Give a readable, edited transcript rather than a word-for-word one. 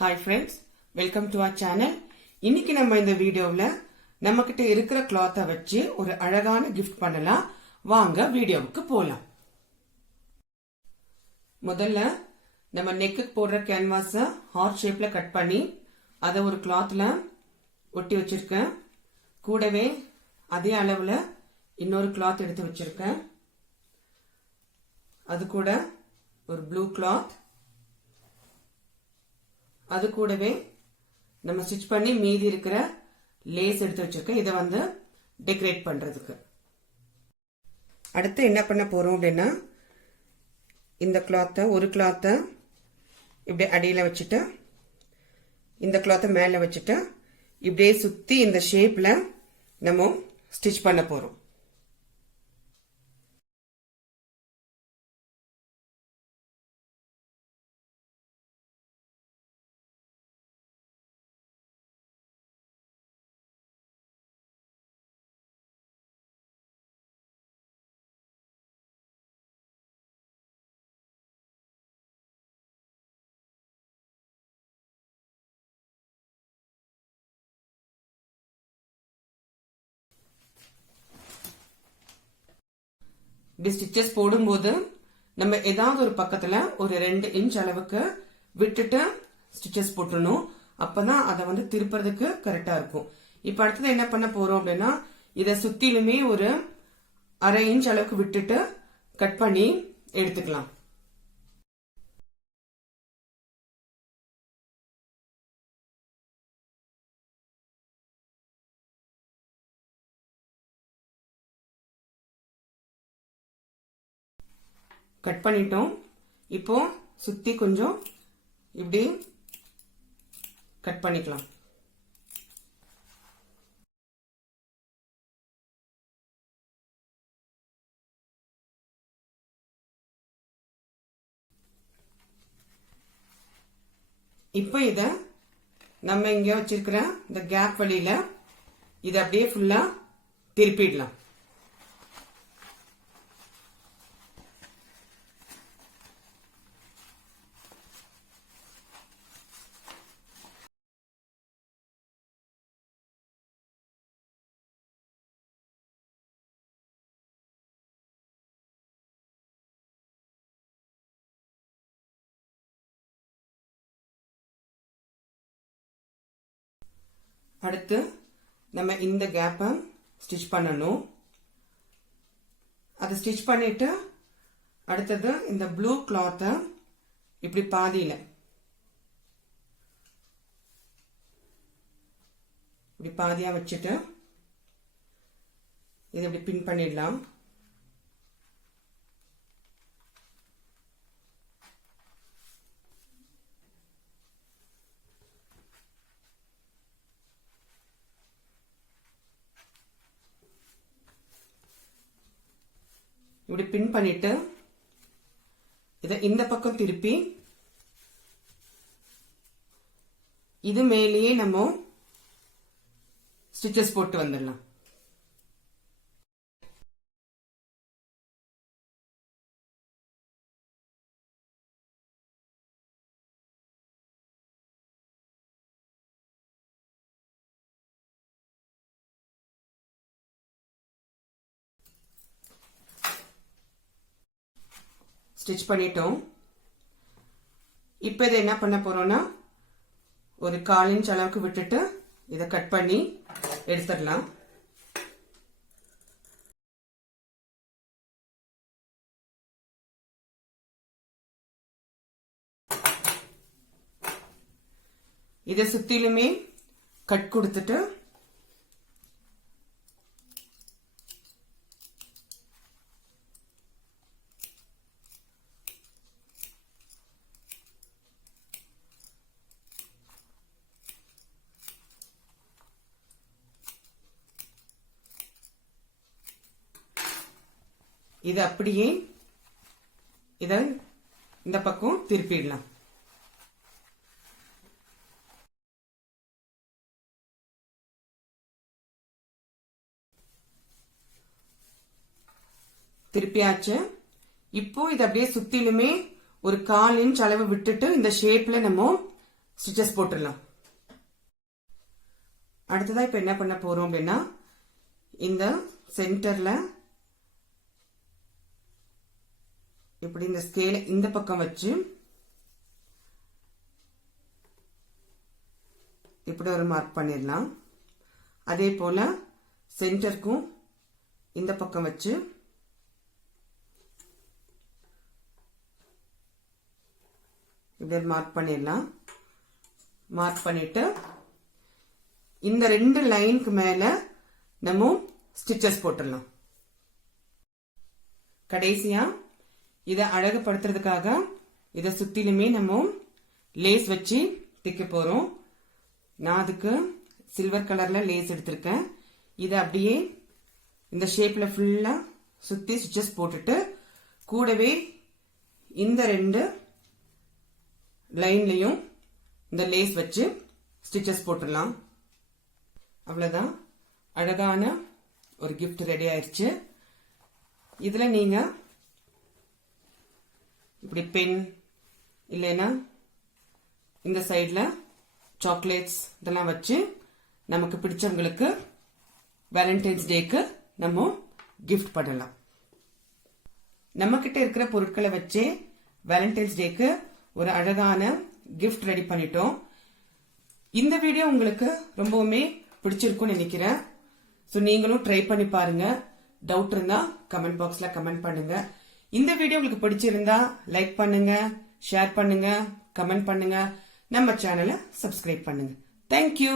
Hi friends, welcome to our channel. இன்னைக்கு நம்ம இந்த வீடியோவில் நம்ம கிட்ட இருக்கிற கிளாத்தை வச்சு ஒரு அழகான கிஃப்ட் பண்ணலாம். வாங்க வீடியோவுக்கு போலாம். முதல்ல நம்ம நெக்கு போடுற கேன்வாஸ ஹார்ட் ஷேப்ல கட் பண்ணி அதை ஒரு கிளாத்ல ஒட்டி வச்சிருக்கேன். கூடவே அதே அளவுல இன்னொரு கிளாத் எடுத்து வச்சிருக்கேன். அது கூட ஒரு ப்ளூ கிளாத், அது கூடவே நம்ம ஸ்டிச் பண்ணி மீதி இருக்கிற லேஸ் எடுத்து வச்சிருக்கேன். இதை வந்து டெக்கரேட் பண்றதுக்கு. அடுத்து என்ன பண்ண போறோம் அப்படின்னா, இந்த ஒரு கிளாத்தை இப்படி அடியில வச்சுட்டு இந்த கிளாத்தை மேல வச்சுட்டு இப்படியே சுத்தி இந்த ஷேப்ல நம்ம ஸ்டிச் பண்ண போறோம். இப்படி ஸ்டிச்சஸ் போடும்போது நம்ம ஏதாவது ஒரு பக்கத்துல ஒரு 2 இன்ச் அளவுக்கு விட்டுட்டு ஸ்டிச்சஸ் போட்டுடணும். அப்பதான் அதை வந்து திருப்பறதுக்கு கரெக்டா இருக்கும். இப்ப அடுத்தது என்ன பண்ண போறோம் அப்படின்னா, இதை சுத்திலுமே ஒரு 1/2 இன்ச் அளவுக்கு விட்டுட்டு கட் பண்ணி எடுத்துக்கலாம். கட் பண்ணிட்டோம். இப்போ சுத்தி கொஞ்சம் இப்படி கட் பண்ணிக்கலாம். இப்போ இத நம்ம இங்க வச்சிருக்கிற இந்த கேப் வழியில இத அப்படியே ஃபுல்லா திருப்பிடலாம். அடுத்து நம்ம இந்த கேப்பை ஸ்டிச் பண்ணணும். அதை ஸ்டிச் பண்ணிட்டு அடுத்தது இந்த ப்ளூ கிளாத்தை இப்படி பாதியில இப்படி பாதியா வச்சுட்டு இதை இப்படி பின் பண்ணிடலாம். இப்படி பின் பண்ணிட்டு இதை இந்த பக்கம் திருப்பி இது மேலேயே நம்ம ஸ்டிச்சஸ் போட்டு வந்துடலாம். ஸ்டிச் பண்ணிட்டோம். இப்ப இதை என்ன பண்ண போறோம்னா, ஒரு 1/4 இன்ச் அளவுக்கு விட்டுட்டு இதை கட் பண்ணி எடுத்துடலாம். இதை சுத்திலுமே கட் கொடுத்துட்டு இது அப்படியே இத இந்த பக்கம் திருப்பிடலாம். திருப்பியாச்சு. இப்போ இது அப்படியே சுத்திலுமே ஒரு 1/4 இன்ச் அளவு விட்டுட்டு இந்த ஷேப்ல நம்ம ஸ்டிச்சஸ் போட்டுடலாம். அடுத்ததா இப்ப என்ன பண்ண போறோம் அப்படின்னா, இந்த சென்டர்ல இப்படி இந்த ஸ்கேல இந்த பக்கம் வச்சு இப்படி ஒரு மார்க் பண்ணிடலாம். அதே போல சென்டருக்கும் இந்த பக்கம் வச்சு இப்படி மார்க் பண்ணிடலாம். மார்க் பண்ணிட்டு இந்த 2 லைனுக்கு மேல நம்ம ஸ்டிச்சஸ் போட்டுடலாம். கடைசியா இதை அழகுபடுத்துறதுக்காக இதை சுத்திலுமே நம்ம லேஸ் வச்சு தைக்க போறோம். நான் அதுக்கு சில்வர் கலர்ல லேஸ் எடுத்திருக்கேன். இதை அப்படியே இந்த ஷேப்ல ஃபுல்லா சுத்தி ஸ்டிச்சஸ் போட்டுட்டு கூடவே இந்த 2 லைன்லயும் இந்த லேஸ் வச்சு ஸ்டிச்சஸ் போட்டுடலாம். அவ்வளவுதான், அழகான ஒரு gift ரெடி ஆயிடுச்சு. இதுல நீங்க இப்படி பென் இல்லைன்னா இந்த சைட்ல சாக்லேட்ஸ் இதெல்லாம் வச்சு நமக்கு பிடிச்சவங்களுக்கு வேலண்டைன்ஸ் டேக்கு நம்ம gift பண்ணலாம். நம்ம கிட்ட இருக்கிற பொருட்களை வச்சு வேலண்டைன்ஸ் டேக்கு ஒரு அழகான gift ரெடி பண்ணிட்டோம். இந்த வீடியோ உங்களுக்கு ரொம்பவுமே பிடிச்சிருக்கும்னு நினைக்கிறேன். சோ நீங்களும் ட்ரை பண்ணி பாருங்க. டவுட் இருந்தா கமெண்ட் பாக்ஸ்ல கமெண்ட் பண்ணுங்க. இந்த வீடியோ உங்களுக்கு பிடிச்சிருந்தா லைக் பண்ணுங்க, ஷேர் பண்ணுங்க, கமெண்ட் பண்ணுங்க, நம்ம சேனலை சப்ஸ்கிரைப் பண்ணுங்க. தேங்க்யூ.